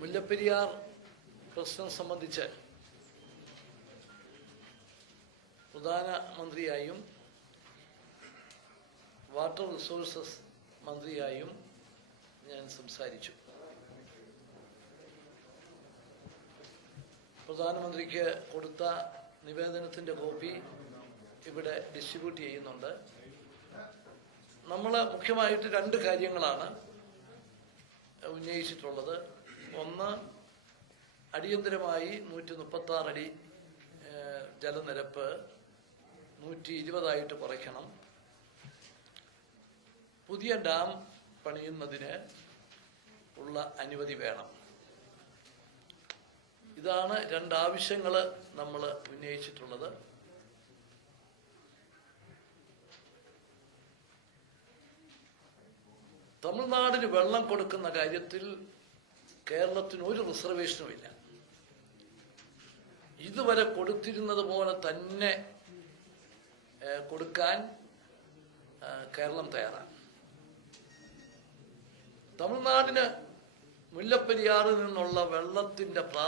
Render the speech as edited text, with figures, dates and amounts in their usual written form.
മുല്ലപ്പെരിയാർ പ്രശ്നം സംബന്ധിച്ച് പ്രധാനമന്ത്രിയായും water resources മന്ത്രിയായും ഞാൻ സംസാരിച്ചു. പ്രധാനമന്ത്രിക്ക് കൊടുത്ത നിവേദനത്തിൻ്റെ കോപ്പി ഇവിടെ ഡിസ്ട്രിബ്യൂട്ട് ചെയ്യുന്നുണ്ട്. നമ്മൾ മുഖ്യമായിട്ട് രണ്ട് കാര്യങ്ങളാണ് ഉന്നയിച്ചിട്ടുള്ളത്. ഒന്ന്, അടിയന്തരമായി 136 അടി ജലനിരപ്പ് 120 കുറയ്ക്കണം. പുതിയ ഡാം പണിയുന്നതിന് ഉള്ള അനുമതി വേണം. ഇതാണ് രണ്ടാവശ്യങ്ങൾ നമ്മൾ ഉന്നയിച്ചിട്ടുള്ളത്. തമിഴ്നാടിന് വെള്ളം കൊടുക്കുന്ന കാര്യത്തിൽ കേരളത്തിന് ഒരു റിസർവേഷനും ഇല്ല. ഇതുവരെ കൊടുത്തിരുന്നത് പോലെ തന്നെ കൊടുക്കാൻ കേരളം തയ്യാറാണ്. തമിഴ്നാടിന് മുല്ലപ്പെരിയാറിൽ നിന്നുള്ള വെള്ളത്തിന്റെ